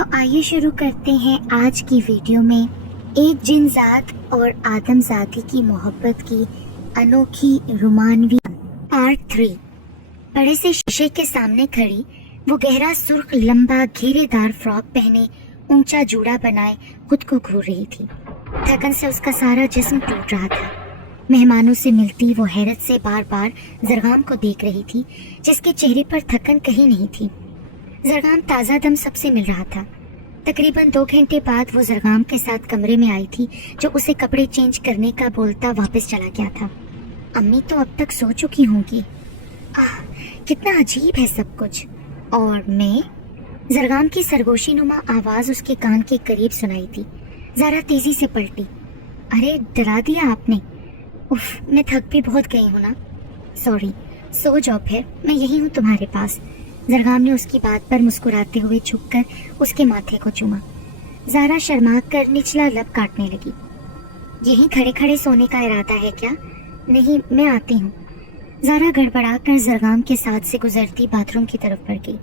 تو آئیے شروع کرتے ہیں آج کی ویڈیو میں ایک جن ذات اور آدم ذاتی کی محبت کی انوکھی رومانوی پارٹ 3۔ بڑے سے شیشے کے سامنے کھڑی وہ گہرا سرخ لمبا گھیرے دار فراک پہنے اونچا جوڑا بنائے خود کو گھور رہی تھی۔ تھکن سے اس کا سارا جسم ٹوٹ رہا تھا۔ مہمانوں سے ملتی وہ حیرت سے بار بار زرغام کو دیکھ رہی تھی جس کے چہرے پر تھکن کہیں نہیں تھی۔ زرغام تازہ دم سب سے مل رہا تھا۔ تقریباً 2 گھنٹے بعد وہ زرغام کے ساتھ کمرے میں آئی تھی جو اسے کپڑے چینج کرنے کا بولتا واپس چلا گیا تھا۔ امی تو اب تک سو چکی ہوں گی۔ کتنا عجیب ہے سب کچھ۔ اور میں؟ زرغام کی سرگوشی نما آواز اس کے کان کے قریب سنائی تھی۔ زارا تیزی سے پلٹی۔ ارے ڈرا دیا آپ نے۔ اف، میں تھک بھی بہت گئی ہوں نا۔ سوری، سو جاؤ پھر، میں یہی ہوں تمہارے پاس۔ زرغام نے اس کی بات پر مسکراتے ہوئے جھک کر اس کے ماتھے کو چوما۔ زارا شرما کر نچلا لب کاٹنے لگی۔ یہیں کھڑے کھڑے سونے کا ارادہ ہے کیا؟ نہیں، میں آتی ہوں۔ زارا گڑبڑا کر زرغام کے ساتھ سے گزرتی باتھ روم کی طرف بڑھ گئی۔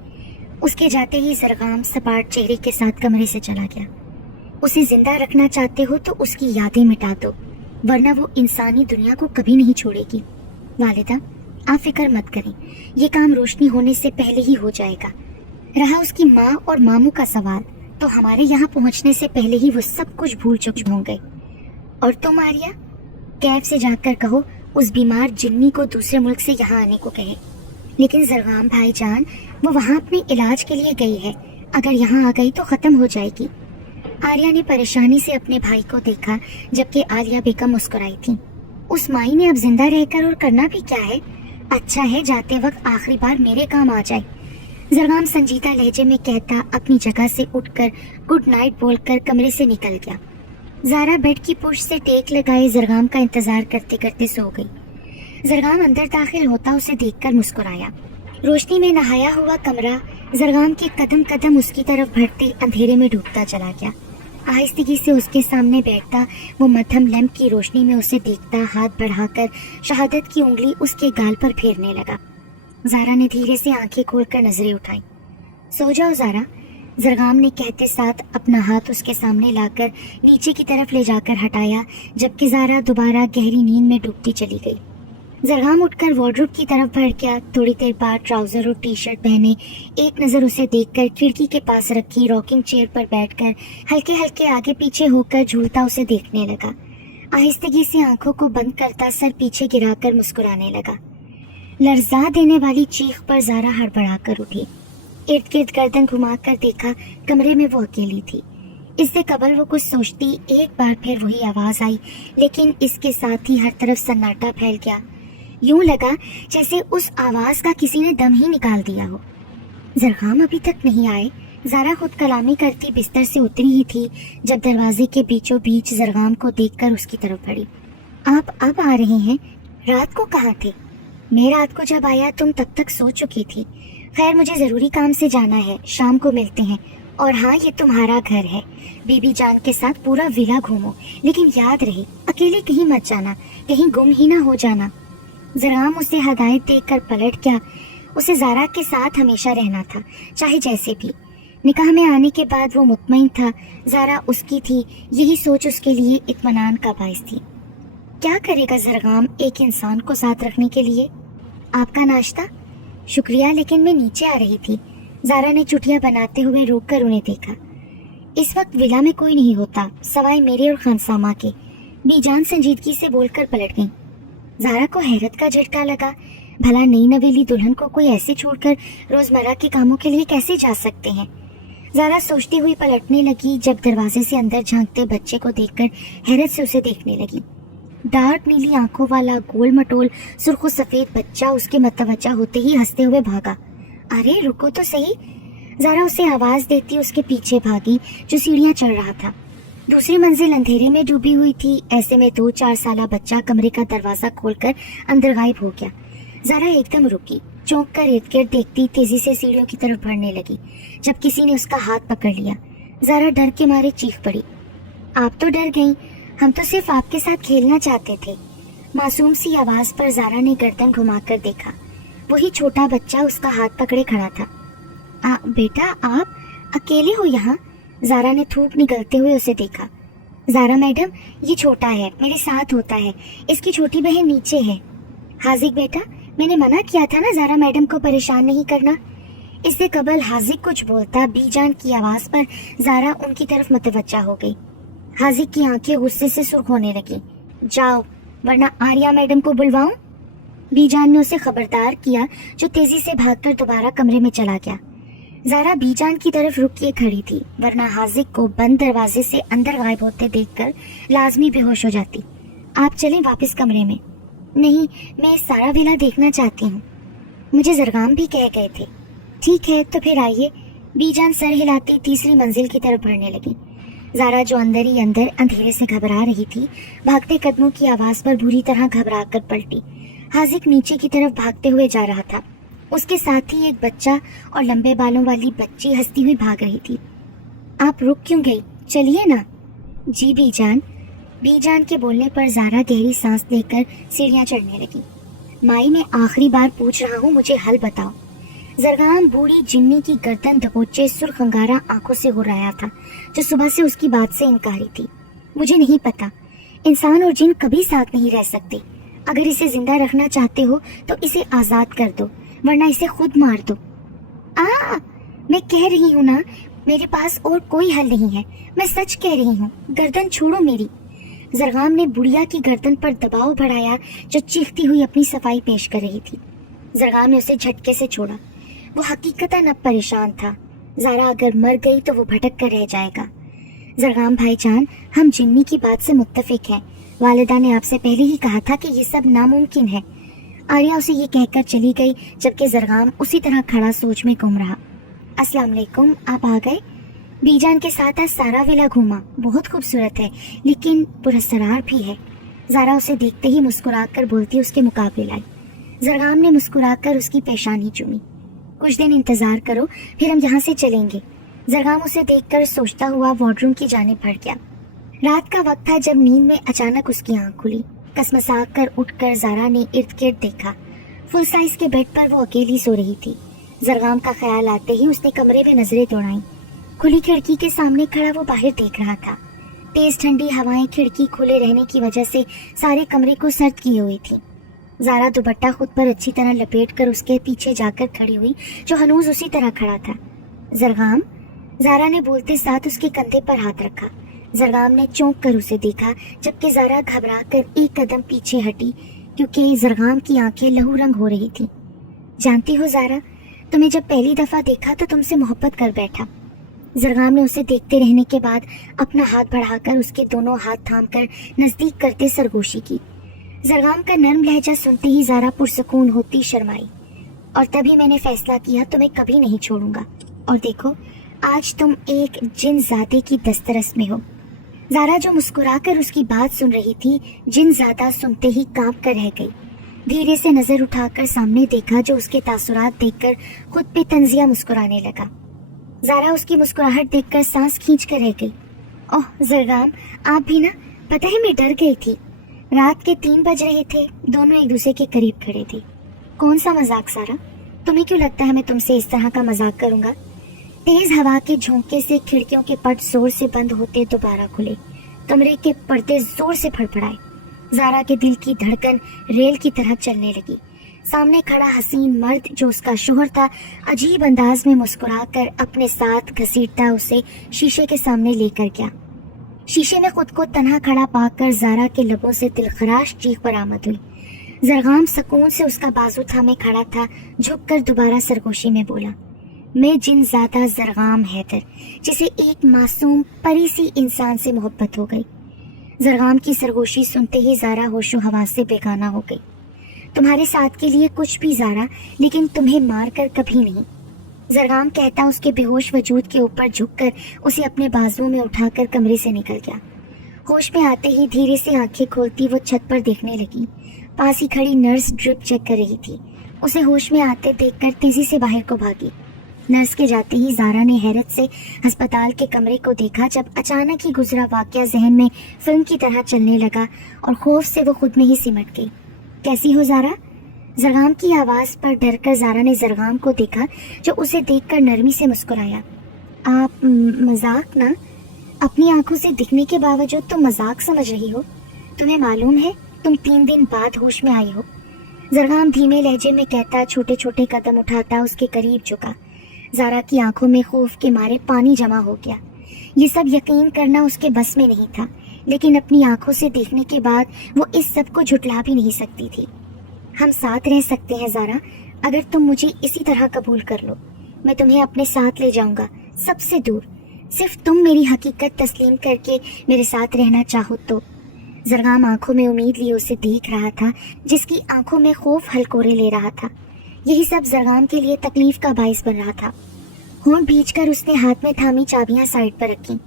اس کے جاتے ہی زرغام سپاٹ چہرے کے ساتھ کمرے سے چلا گیا۔ اسے زندہ رکھنا چاہتے ہو تو اس کی یادیں مٹا دو، ورنہ وہ انسانی دنیا کو کبھی نہیں چھوڑے گی۔ والدہ، آپ فکر مت کریں، یہ کام روشنی ہونے سے پہلے ہی ہو جائے گا۔ رہا اس کی ماں اور ماموں کا سوال، تو ہمارے یہاں پہنچنے سے پہلے ہی وہ سب کچھ بھول چکے ہوں گے۔ اور تم آریہ، کیف سے جا کر کہو اس بیمار جنی کو دوسرے ملک سے یہاں آنے کو کہے۔ لیکن زرغام بھائی جان، وہ وہاں اپنے علاج کے لیے گئی ہے، اگر یہاں آ گئی تو ختم ہو جائے گی۔ آریہ نے پریشانی سے اپنے بھائی کو دیکھا جبکہ عالیہ بیگم مسکرائی تھی۔ اس مائی نے اب زندہ رہ کر اور کرنا بھی کیا ہے؟ اچھا ہے جاتے وقت آخری بار میرے کام آ جائے۔ زرغام سنجیدہ لہجے میں کہتا اپنی جگہ سے اٹھ کر گڈ نائٹ بول کر کمرے سے نکل گیا۔ زارا بیڈ کی پشت سے ٹیک لگائے زرغام کا انتظار کرتے کرتے سو گئی۔ زرغام اندر داخل ہوتا اسے دیکھ کر مسکرایا۔ روشنی میں نہایا ہوا کمرہ زرغام کے قدم قدم اس کی طرف بڑھتے اندھیرے میں ڈوبتا چلا گیا۔ آہستگی سے اس کے سامنے بیٹھتا وہ مدھم لیمپ کی روشنی میں اسے دیکھتا ہاتھ بڑھا کر شہادت کی انگلی اس کے گال پر پھیرنے لگا۔ زارا نے دھیرے سے آنکھیں کھول کر نظریں اٹھائیں۔ سو جاؤ زارا، زرغام نے کہتے ساتھ اپنا ہاتھ اس کے سامنے لا کر نیچے کی طرف لے جا کر ہٹایا، جبکہ زارا دوبارہ گہری نیند میں ڈوبتی چلی گئی۔ زرغام اٹھ کر وارڈروب کی طرف بڑھ گیا۔ تھوڑی دیر بعد ٹراؤزر اور ٹی شرٹ پہنے ایک نظر اسے دیکھ کر کھڑکی کے پاس رکھی راکنگ چیئر پر بیٹھ کر ہلکے ہلکے آگے پیچھے ہو کر جھولتا اسے دیکھنے لگا۔ آہستگی سے آنکھوں کو بند کرتا سر پیچھے گرا کر مسکرانے لگا۔ لرزا دینے والی چیخ پر زارا ہڑبڑا کر اٹھی۔ ارد گرد گردن گھما کر دیکھا، کمرے میں وہ اکیلی تھی۔ اس سے قبل وہ کچھ سوچتی ایک بار پھر وہی آواز آئی، لیکن اس کے ساتھ ہی ہر طرف سناٹا پھیل گیا۔ یوں لگا جیسے اس آواز کا کسی نے دم ہی نکال دیا ہو۔ زرغام ابھی تک نہیں آئے۔ زارا خود کلامی کرتی بستر سے اتری ہی تھی جب دروازے کے بیچوں بیچ زرغام کو دیکھ کر اس کی طرف بڑھی۔ آپ اب آ رہے ہیں؟ رات کو کہاں تھے؟ میں رات کو جب آیا تم تب تک سو چکی تھی۔ خیر مجھے ضروری کام سے جانا ہے، شام کو ملتے ہیں۔ اور ہاں، یہ تمہارا گھر ہے، بی بی جان کے ساتھ پورا ویلا گھومو، لیکن یاد رہے اکیلے کہیں مت جانا، کہیں گم ہی نہ ہو جانا۔ زرغام اسے ہدایت دے کر پلٹ گیا۔ اسے زارا کے ساتھ ہمیشہ رہنا تھا، چاہے جیسے بھی۔ نکاح میں آنے کے بعد وہ مطمئن تھا زارا اس کی تھی، یہی سوچ اس کے لیے اطمینان کا باعث تھی۔ کیا کرے گا زرغام ایک انسان کو ساتھ رکھنے کے لیے؟ آپ کا ناشتہ؟ شکریہ، لیکن میں نیچے آ رہی تھی۔ زارا نے چٹیاں بناتے ہوئے روک کر انہیں دیکھا۔ اس وقت ولا میں کوئی نہیں ہوتا سوائے میرے اور خانسامہ کے، بی جان سنجیدگی سے بول کر پلٹ گئیں۔ زارا کو حیرت کا جھٹکا لگا، بھلا نئی نویلی دلہن کو کوئی ایسے چھوڑ کر روزمرہ کے کاموں کے لیے کیسے جا سکتے ہیں؟ زارا سوچتی ہوئی پلٹنے لگی جب دروازے سے اندر جھانکتے بچے کو دیکھ کر حیرت سے اسے دیکھنے لگی۔ ڈارک نیلی آنکھوں والا گول مٹول سرخ و سفید بچہ اس کے متوجہ ہوتے ہی ہنستے ہوئے بھاگا۔ ارے رکو تو صحیح! زارا اسے آواز دیتی اس کے پیچھے بھاگی جو سیڑھیاں چڑھ رہا تھا۔ دوسری منزل اندھیرے میں ڈوبی ہوئی تھی، ایسے میں 2-4 سالہ بچہ کمرے کا دروازہ کھول کر اندر غائب ہو گیا۔ زارا ایک دم رکی، چونک کر ارد گرد دیکھتی تیزی سے سیڑھیوں کی طرف بڑھنے لگی جب کسی نے اس کا ہاتھ پکڑ لیا۔ زارا ڈر کے مارے چیخ پڑی۔ آپ تو ڈر گئیں، ہم تو صرف آپ کے ساتھ کھیلنا چاہتے تھے۔ معصوم سی آواز پر زارا نے گردن گھما کر دیکھا۔ وہی چھوٹا بچہ اس کا ہاتھ پکڑے کھڑا تھا۔ بیٹا अकेले हो यहाँ? ज़ारा ने थूक निगलते हुए उसे देखा। ज़ारा मैडम, ये छोटा है, मेरे साथ होता है, इसकी छोटी बहन नीचे है। हाजिक बेटा, मैंने मना किया था ना ज़ारा मैडम को परेशान नहीं करना। इससे कबल हाजिक कुछ बोलता, बीजान की आवाज़ पर ज़ारा उनकी तरफ मुतवज्जा हो गई। हाजिक की आंखें गुस्से से सुर्ख होने लगी। जाओ, वरना आर्या मैडम को बुलवाऊं? बीजान ने उसे खबरदार किया, जो तेजी से भागकर दोबारा कमरे में चला गया। ज़ारा बीजान की तरफ रुक के खड़ी थी, वरना हाजिक को बंद दरवाजे से अंदर गायब होते देखकर लाजमी बेहोश हो जाती। आप चलें वापस कमरे में। नहीं, मैं सारा विला देखना चाहती हूँ, मुझे ज़रगाम भी कह गए थे। ठीक है, तो फिर आइए। बीजान सर हिलाती तीसरी मंजिल की तरफ बढ़ने लगी। ज़ारा जो अंदर ही अंदर अंधेरे से घबरा रही थी, भागते कदमों की आवाज़ पर बुरी तरह घबरा कर पलटी। हाजिक नीचे की तरफ भागते हुए जा रहा था। उसके साथ ही एक बच्चा और लंबे बालों वाली बच्ची हंसती हुई भाग रही थी। आप रुक क्यों गई? चलिए ना। जी बीजान। बीजान के बोलने पर ज़ारा गहरी सांस लेकर सीढ़ियाँ चढ़ने लगी। माई, मैं आखिरी बार पूछ रहा हूँ, मुझे हल बताओ। ज़रगाम बूढ़ी जिन्नी की गर्दन दबोचे सुर्ख अंगारा आंखों से हो रहा था, जो सुबह से उसकी बात से इनकारी थी। मुझे नहीं पता, इंसान और जिन कभी साथ नहीं रह सकते। अगर इसे जिंदा रखना चाहते हो तो इसे आज़ाद कर दो, वरना इसे खुद मार दो। मैं कह रही हूँ ना, मेरे पास और कोई हल नहीं है, मैं सच कह रही हूँ। गर्दन छोड़ो मेरी। ज़रगाम ने बुढ़िया की गर्दन पर दबाव बढ़ाया, जो चीखती हुई अपनी सफाई पेश कर रही थी। ज़रगाम ने उसे झटके से छोड़ा। वो हकीकतन अब परेशान था। ज़ारा अगर मर गई तो वो भटक कर रह जाएगा। ज़रगाम भाईजान, हम जिन्नी की बात से मुत्तफिक हैं। वालिदा ने आपसे पहले ही कहा था कि ये सब नामुमकिन है। आर्या उसे ये कहकर चली गई, जबकि ज़रगाम उसी तरह खड़ा सोच में गुम रहा। अस्सलाम वालेकुम, आप आ गए? बीजान के साथ आज सारा विला घूमा। बहुत खूबसूरत है, लेकिन पुरस्सरार भी है। ज़ारा उसे देखते ही मुस्कुराकर बोलती उसके मुकाबले लाई। ज़रगाम ने मुस्कुराकर उसकी पेशानी चूमी। कुछ दिन इंतजार करो, फिर हम यहाँ से चलेंगे। ज़रगाम उसे देखकर सोचता हुआ वार्डरूम की जानिब बढ़ गया। रात का वक्त था जब नींद में अचानक उसकी आंख खुली। कसमसा कर उठकर ज़ारा ने इर्द गिर्द देखा। फुल साइज के बेड पर वो अकेली सो रही थी। ज़रगाम का ख्याल आते ही उसने कमरे में नजरें दौड़ाईं। खुली खिड़की के सामने खड़ा वो बाहर देख रहा था। तेज ठंडी हवाएं खिड़की खुले रहने की वजह से सारे कमरे को सर्द किए हुई थी। ज़ारा दुपट्टा खुद पर अच्छी तरह लपेटकर उसके पीछे जाकर खड़ी हुई, जो हनूज उसी तरह खड़ा था। ज़रगाम, ज़ारा ने बोलते साथ उसके कंधे पर हाथ रखा। ज़रगाम ने चौंक कर उसे देखा, जबकि ज़ारा घबरा कर एक कदम पीछे हटी, क्योंकि ज़रगाम की आंखें लहू रंग हो रही थी। जानती हो ज़ारा, तुम्हें जब पहली दफ़ा देखा तो तुमसे मोहब्बत कर बैठा। ज़रगाम ने उसे देखते रहने के बाद अपना हाथ बढ़ाकर उसके दोनों हाथ थामकर नज़दीक करते सरगोशी की। ज़रगाम का नर्म लहजा सुनते ही ज़ारा पुरसकून होती शर्माई। और तभी मैंने फैसला किया, तुम्हें कभी नहीं छोड़ूंगा। और देखो, आज तुम एक जिन ज़ादे की दस्तरस में हो। ज़ारा जो मुस्कुराकर उसकी बात सुन रही थी, जिन ज़ादा सुनते ही कांप कर रह गई। धीरे से नजर उठाकर सामने देखा, जो उसके तासुरात देखकर खुद पे तंजिया मुस्कुराने लगा। ज़ारा उसकी मुस्कुराहट देखकर सांस खींच कर रह गई। ओह ज़रगाम, आप भी ना? पता है मैं डर गई थी। रात के 3 बज रहे थे, दोनों एक दूसरे के करीब खड़े थे। कौन सा मजाक सारा? तुम्हें क्यों लगता है मैं तुमसे इस तरह का मजाक करूंगा? तेज हवा के झोंके से खिड़कियों के पट जोर से बंद होते दोबारा खुले। कमरे के पर्दे जोर से फड़फड़ाए। ज़ारा के दिल की धड़कन रेल की तरह चलने लगी। सामने खड़ा हसीन मर्द, जो उसका शोहर था, अजीब अंदाज में मुस्कुराकर अपने साथ घसीटता उसे शीशे के सामने लेकर गया। शीशे में खुद को तन्हा खड़ा पाकर ज़ारा के लबों से दिलखराश चीख बरामद हुई। ज़रगाम सुकून से उसका बाजू थामे खड़ा था, झुककर दोबारा सरगोशी में बोला, मैं जिन ज़ादा ज़रगाम हैदर, जिसे एक मासूम परी सी इंसान से मोहब्बत हो गई। ज़रगाम की सरगोशी सुनते ही ज़ारा होशो हवास से बेगाना हो गई। तुम्हारे साथ के लिए कुछ भी ज़ारा, लेकिन तुम्हें मार कर कभी नहीं। ज़रगाम कहता उसके बेहोश वजूद के ऊपर झुककर उसे अपने बाजुओं में उठाकर कमरे से निकल गया। होश में आते ही धीरे से आंखें खोलती वो छत पर देखने लगी। पास ही खड़ी नर्स ड्रिप चेक कर रही थी। उसे होश में आते देखकर तेजी से बाहर को भागी। नर्स के जाते ही ज़ारा ने हैरत से अस्पताल के कमरे को देखा, जब अचानक ही गुजरा वाकया जहन में फिल्म की तरह चलने लगा और खौफ से वो खुद में ही सिमट गई। कैसी हो ज़ारा? ज़रगाम की आवाज़ पर डरकर ज़ारा ने ज़रगाम को देखा, जो उसे देखकर नरमी से मुस्कुराया। आप मजाक ना, अपनी आंखों से दिखने के बावजूद तुम मजाक समझ रही हो। तुम्हें मालूम है तुम 3 दिन बाद होश में आई हो। जरगाम धीमे लहजे में कहता छोटे छोटे कदम उठाता उसके करीब झुका। ज़ारा की आंखों में खौफ के मारे पानी जमा हो गया। ये सब यकीन करना उसके बस में नहीं था, लेकिन अपनी आंखों से देखने के बाद वो इस सब को झुटला भी नहीं सकती थी। हम साथ रह सकते हैं ज़ारा, अगर तुम मुझे इसी तरह कबूल कर लो। मैं तुम्हें अपने साथ ले जाऊंगा, सबसे दूर। सिर्फ तुम मेरी हकीकत तस्लीम करके मेरे साथ रहना चाहो तो। जरगाम आंखों में उम्मीद लिए उसे देख रहा था, जिसकी आंखों में खौफ हलकोरे ले रहा था। यही सब जरगाम के लिए तकलीफ का बाइस बन रहा था। होंठ भींचकर उसने हाथ में थामी चाबियां साइड पर रखी।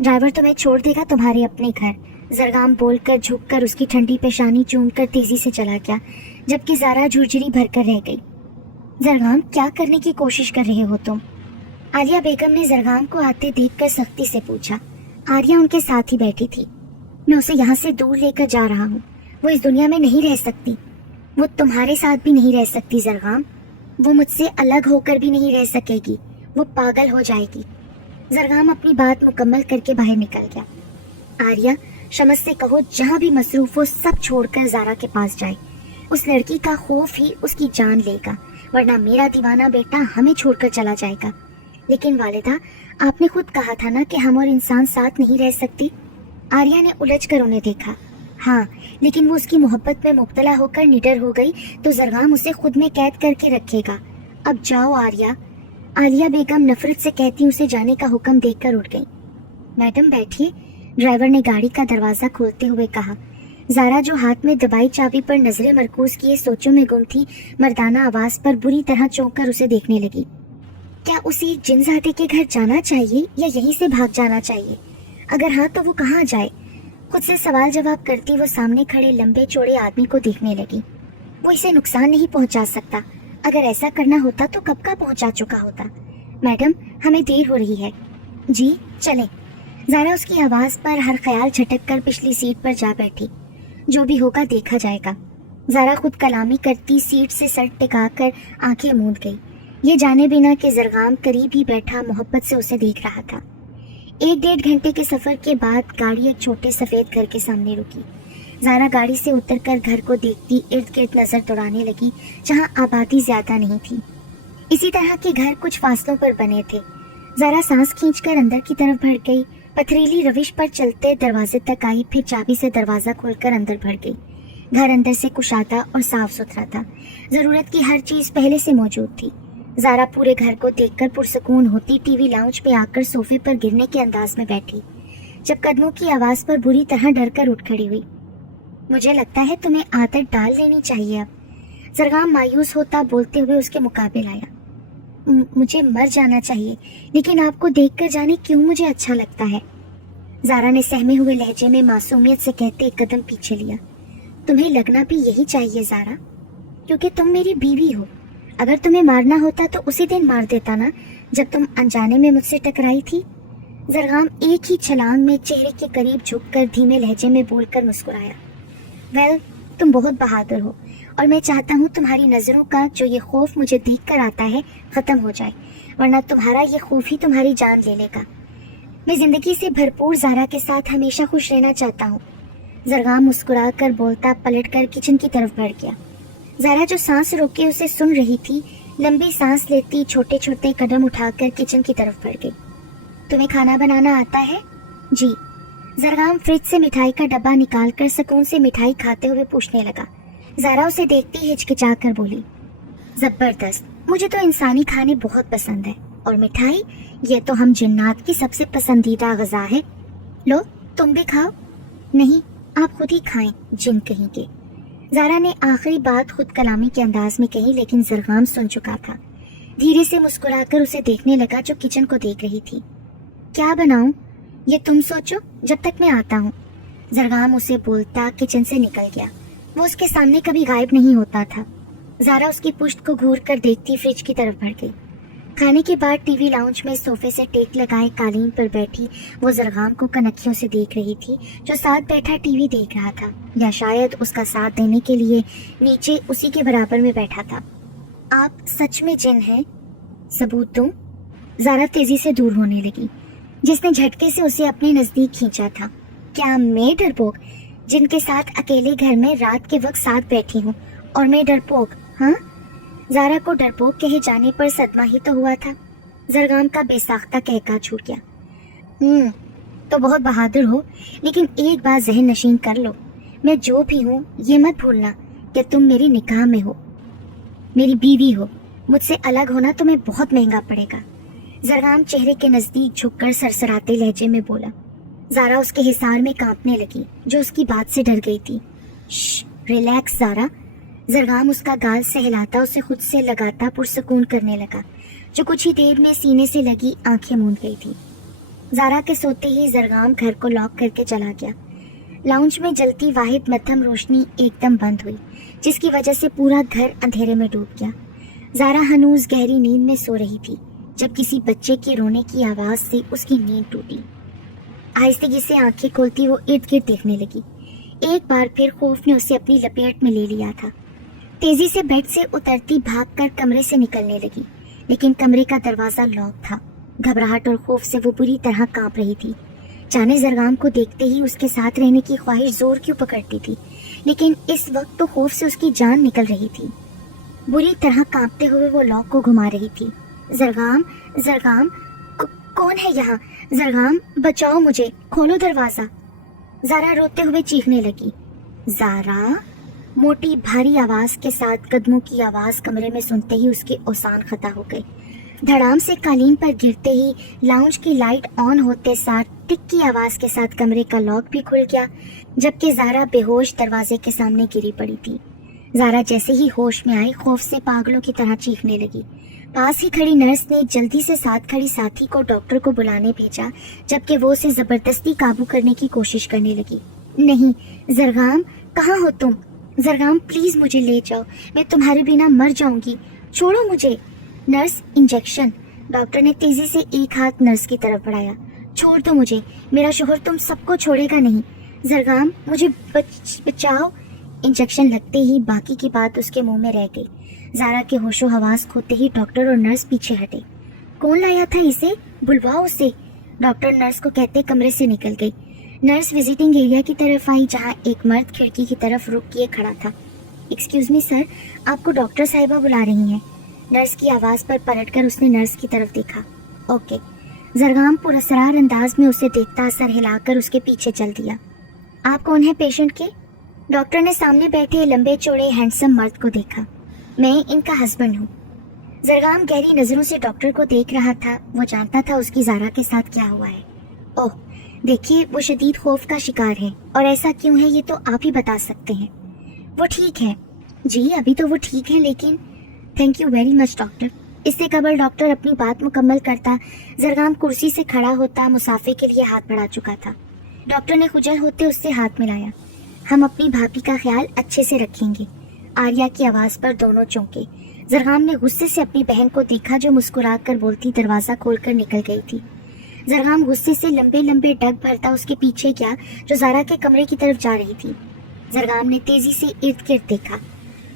ड्राइवर तुम्हें छोड़ देगा तुम्हारे अपने घर, जरगाम बोलकर झुककर उसकी ठंडी पेशानी चूमकर तेजी से चला गया, जबकि ज़ारा झुरझुरी भरकर रह गई। जरगाम, क्या करने की कोशिश कर रहे हो तुम? आलिया बेगम ने जरगाम को आते देखकर सख्ती से पूछा। आर्या उनके साथ ही बैठी थी। मैं उसे यहाँ से दूर लेकर जा रहा हूँ। वो इस दुनिया में नहीं रह सकती। वो तुम्हारे साथ भी नहीं रह सकती जरगाम। वो मुझसे अलग होकर भी नहीं रह सकेगी। वो पागल हो जाएगी। जरगाम अपनी बात मुकम्मल करके बाहर निकल गया। आर्या, शमस से कहो जहाँ भी मसरूफ हो सब छोड़कर ज़ारा के पास जाए। उस लड़की का खौफ ही उसकी जान लेगा, वरना मेरा दीवाना बेटा हमें छोड़कर चला जाएगा। लेकिन वालिदा, आपने खुद कहा था ना कि हम और इंसान साथ नहीं रह सकती। आर्या ने उलझ कर उन्हें देखा। हाँ, लेकिन वो उसकी मोहब्बत में मुब्तला होकर निडर हो गई तो जरगाम उसे खुद में कैद करके रखेगा। अब जाओ आर्या। आलिया बेगम नफरत से कहती उसे जाने का हुक्म देकर उठ गई। मैडम बैठिए, ड्राइवर ने गाड़ी का दरवाजा खोलते हुए कहा। ज़ारा जो हाथ में दबाई चाबी पर नजरें मरकूज किए सोचों में गुम थी, मर्दाना आवाज पर बुरी तरह चौंक कर उसे देखने लगी। क्या उसे एक जिनजादे के घर जाना चाहिए या यहीं से भाग जाना चाहिए? अगर हाँ तो वो कहाँ जाए? खुद से सवाल जवाब करती वो सामने खड़े लंबे चौड़े आदमी को देखने लगी। वो इसे नुकसान नहीं पहुंचा सकता। अगर ऐसा करना होता तो कब का पहुंचा चुका होता। मैडम, हमें देर हो रही है। जी चलें। ज़ारा उसकी आवाज पर हर ख्याल झटक कर पिछली सीट पर जा बैठी। जो भी होगा देखा जाएगा। ज़ारा खुद कलामी करती सीट से सर टिकाकर आंखें मूंद गई, ये जाने बिना कि जरगाम करीब ही बैठा मोहब्बत से उसे देख रहा था। 1-1.5 घंटे के सफर के बाद गाड़ी एक छोटे सफेद घर के सामने रुकी। ज़ारा गाड़ी से उतरकर घर को देखती इर्द गिर्द नजर दौड़ाने लगी, जहां आबादी ज्यादा नहीं थी। इसी तरह के घर कुछ फासलों पर बने थे। ज़ारा सांस खींचकर अंदर की तरफ बढ़ गई। पथरीली रविश पर चलते दरवाजे तक आई, फिर चाबी से दरवाजा खोलकर अंदर बढ़ गई। घर अंदर से कुशादा और साफ सुथरा था। जरूरत की हर चीज पहले से मौजूद थी। ज़ारा पूरे घर को देखकर पुरसकून होती टीवी लाउंज पे आकर सोफे पर गिरने के अंदाज में बैठी, जब कदमों की आवाज पर बुरी तरह डरकर उठ खड़ी हुई। मुझे लगता है तुम्हें आदत डाल लेनी चाहिए अब, जरगाम मायूस होता बोलते हुए उसके मुकाबले आया। मुझे मर जाना चाहिए, लेकिन आपको देखकर जाने क्यों मुझे अच्छा लगता है। ज़ारा ने सहमे हुए लहजे में मासूमियत से कहते एक कदम पीछे लिया। तुम्हें लगना भी यही चाहिए ज़ारा, क्योंकि तुम मेरी बीवी हो। अगर तुम्हें मारना होता तो उसी दिन मार देता ना, जब तुम अनजाने में मुझसे टकराई थी। जरगाम एक ही छलांग में चेहरे के करीब झुककर धीमे लहजे में बोलकर मुस्कुराया। वेल, तुम बहुत बहादुर हो और मैं चाहता हूँ तुम्हारी नजरों का जो ये खौफ मुझे देख कर आता है खत्म हो जाए, वरना तुम्हारा ये खौफ ही तुम्हारी जान ले लेगा। मैं जिंदगी से भरपूर ज़ारा के साथ हमेशा खुश रहना चाहता हूँ। जरगाम मुस्कुरा कर बोलता पलटकर किचन की तरफ बढ़ गया। ज़ारा जो सांस रोके उसे सुन रही थी, लंबी सांस लेती छोटे छोटे कदम उठाकर किचन की तरफ बढ़ गई। तुम्हें खाना बनाना आता है? जी। जरगाम फ्रिज से मिठाई का डब्बा निकालकर सुकून से मिठाई खाते हुए पूछने लगा। ज़ारा उसे देखती हिचकिचा कर बोली, जबरदस्त, मुझे तो इंसानी खाने बहुत पसंद है, और मिठाई ये तो हम जिन्नात की सबसे पसंदीदा ग़िज़ा है। लो तुम भी खाओ। नहीं, आप खुद ही खाएं, जिन कहीं के। ज़ारा ने आखिरी बात खुद कलामी के अंदाज में कही, लेकिन जरगाम सुन चुका था। धीरे से मुस्कुराकर उसे देखने लगा जो किचन को देख रही थी। क्या बनाऊं? ये तुम सोचो, जब तक मैं आता हूँ। जरगाम उसे बोलता किचन से निकल गया। वो उसके सामने कभी गायब नहीं होता था। ज़ारा उसकी पुश्त को घूर कर देखती फ्रिज की तरफ बढ़ गई। खाने के बाद टीवी लाउंज में सोफे से टेक लगाए कालीन पर बैठी वो जरगाम को कनखियों से देख रही थी, जो साथ बैठा टीवी देख रहा था, या शायद उसका साथ देने के लिए नीचे उसी के बराबर में बैठा था। आप सच में जिन हैं? सबूत दूं? زارا تیزی سے دور ہونے لگی، جس نے جھٹکے سے اسے اپنے نزدیک کھینچا تھا۔ کیا میں ڈرپوک، جن کے ساتھ اکیلے گھر میں رات کے وقت ساتھ بیٹھی ہوں، اور میں ڈرپوک؟ ہاں، زارا کو ڈرپوک کہے جانے پر صدمہ ہی تو ہوا تھا۔ زرگام کا بے ساختہ کہکا چھوٹ گیا۔ تو بہت بہادر ہو، لیکن ایک بات ذہن نشین کر لو، میں جو بھی ہوں یہ مت بھولنا کہ تم میری نکاح میں ہو، میری بیوی ہو۔ مجھ سے الگ ہونا تمہیں بہت مہنگا پڑے گا۔ زرگام چہرے کے نزدیک جھک کر سرسراتے لہجے میں بولا۔ زارا اس کے حصار میں کانپنے لگی، جو اس کی بات سے ڈر گئی تھی۔ ریلیکس زارا۔ زرگام اس کا گال سہلاتا اسے خود سے لگاتا پرسکون کرنے لگا، جو کچھ ہی دیر میں سینے سے لگی آنکھیں موند گئی تھی۔ زارا کے سوتے ہی زرگام گھر کو لاک کر کے چلا گیا۔ لاؤنج میں جلتی واحد مدھم روشنی ایک دم بند ہوئی، جس کی وجہ سے پورا گھر اندھیرے میں ڈوب گیا۔ زارا ہنوز گہری نیند میں سو رہی تھی جب کسی بچے کے رونے کی آواز سے اس کی نیند ٹوٹی۔ آہستگی سے آنکھیں کھولتی وہ ارد گرد دیکھنے لگی۔ ایک بار پھر خوف نے اسے اپنی لپیٹ میں لے لیا تھا۔ تیزی سے بیڈ سے اترتی بھاگ کر کمرے سے نکلنے لگی، لیکن کمرے کا دروازہ لاک تھا۔ گھبراہٹ اور خوف سے وہ بری طرح کانپ رہی تھی۔ جانے زرگام کو دیکھتے ہی اس کے ساتھ رہنے کی خواہش زور کیوں پکڑتی تھی، لیکن اس وقت تو خوف سے اس کی جان نکل رہی تھی۔ بری طرح کانپتے ہوئے وہ لاک کو گھما رہی تھی۔ زرگام، زرگام، کون ہے یہاں؟ زرگام، بچاؤ مجھے، کھولو دروازہ۔ زارا روتے ہوئے چیخنے لگی۔ زارا؟ موٹی بھاری آواز کے ساتھ قدموں کی آواز کمرے میں سنتے ہی اس کے اوسان خطا ہو گئے۔ دھڑام سے قالین پر گرتے ہی لاؤنج کی لائٹ آن ہوتے ساتھ ٹک کی آواز کے ساتھ کمرے کا لاک بھی کھل گیا، جبکہ زارا بے ہوش دروازے کے سامنے گری پڑی تھی۔ زارا جیسے ہی ہوش میں آئی خوف سے پاگلوں کی طرح چیخنے لگی۔ پاس ہی کھڑی نرس نے جلدی سے ساتھ کھڑی ساتھی کو ڈاکٹر کو بلانے بھیجا، جبکہ وہ اسے زبردستی قابو کرنے کی کوشش کرنے لگی۔ نہیں، زرگام، کہاں ہو تم؟ زرگام، پلیز مجھے لے جاؤ، میں تمہارے بنا مر جاؤں گی، چھوڑو مجھے۔ Nurse, injection. ڈاکٹر نے تیزی سے ایک ہاتھ نرس کی طرف بڑھایا۔ چھوڑ دو مجھے، میرا شوہر تم سب کو چھوڑے گا نہیں۔ زرگام، مجھے بچاؤ۔ انجیکشن لگتے ہی باقی کی بات اس کے منہ میں رہ گئی۔ زارا کے ہوش و حواس کھوتے ہی ڈاکٹر اور نرس پیچھے ہٹے۔ کون لایا تھا اسے؟ بلواؤ اسے، ڈاکٹر نرس کو کہتے کمرے سے نکل گئی۔ نرس وزٹنگ ایریا کی طرف آئی، جہاں ایک مرد کھڑکی کی طرف رک کیے کھڑا تھا۔ ایکسکیوز می سر، آپ کو ڈاکٹر صاحبہ بلا رہی ہیں۔ نرس کی آواز پر پلٹ کر اس نے نرس کی طرف دیکھا۔ اوکے۔ زرگام پراسرار انداز میں اسے دیکھتا سر ہلا کر اس کے پیچھے چل دیا۔ آپ کون ہیں پیشنٹ کے؟ ڈاکٹر نے سامنے بیٹھے لمبے چوڑے ہینڈسم مرد کو دیکھا۔ میں ان کا ہسبینڈ ہوں۔ زرگام گہری نظروں سے ڈاکٹر کو دیکھ رہا تھا۔ وہ جانتا تھا اس کی زارا کے ساتھ کیا ہوا ہے۔ اوہ، دیکھیے وہ شدید خوف کا شکار ہے، اور ایسا کیوں ہے یہ تو آپ ہی بتا سکتے ہیں۔ وہ ٹھیک ہے جی، ابھی تو وہ ٹھیک ہے، لیکن thank you very much doctor. اس سے قبل ڈاکٹر اپنی بات مکمل کرتا، زرگام کرسی سے کھڑا ہوتا مسافے کے لیے ہاتھ بڑھا چکا تھا۔ ڈاکٹر نے خجل ہوتے اس سے ہاتھ ملایا۔ ہم اپنی بھابھی کا خیال اچھے سے رکھیں گے۔ آریہ کی آواز پر دونوں چونکے۔ زرگام نے غصے سے اپنی بہن کو دیکھا، جو مسکرا کر بولتی دروازہ کھول کر نکل گئی تھی۔ زرگام غصے سے لمبے لمبے ڈگ بھرتا اس کے پیچھے گیا، جو زارا کے کمرے کی طرف جا رہی تھی۔ زرگام نے تیزی سے ارد گرد دیکھا۔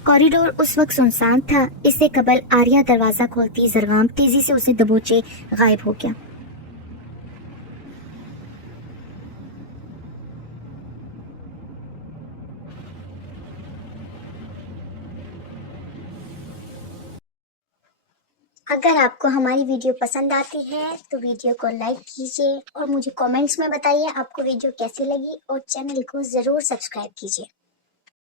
کوریڈور اس وقت سنسان تھا۔ اس سے قبل آریہ دروازہ کھولتی زرگام تیزی سے اسے دبوچے غائب ہو گیا۔ اگر آپ کو ہماری ویڈیو پسند آتی ہے تو ویڈیو کو لائک کیجیے، اور مجھے کامنٹس میں بتائیے آپ کو ویڈیو کیسی لگی، اور چینل کو ضرور سبسکرائب کیجیے۔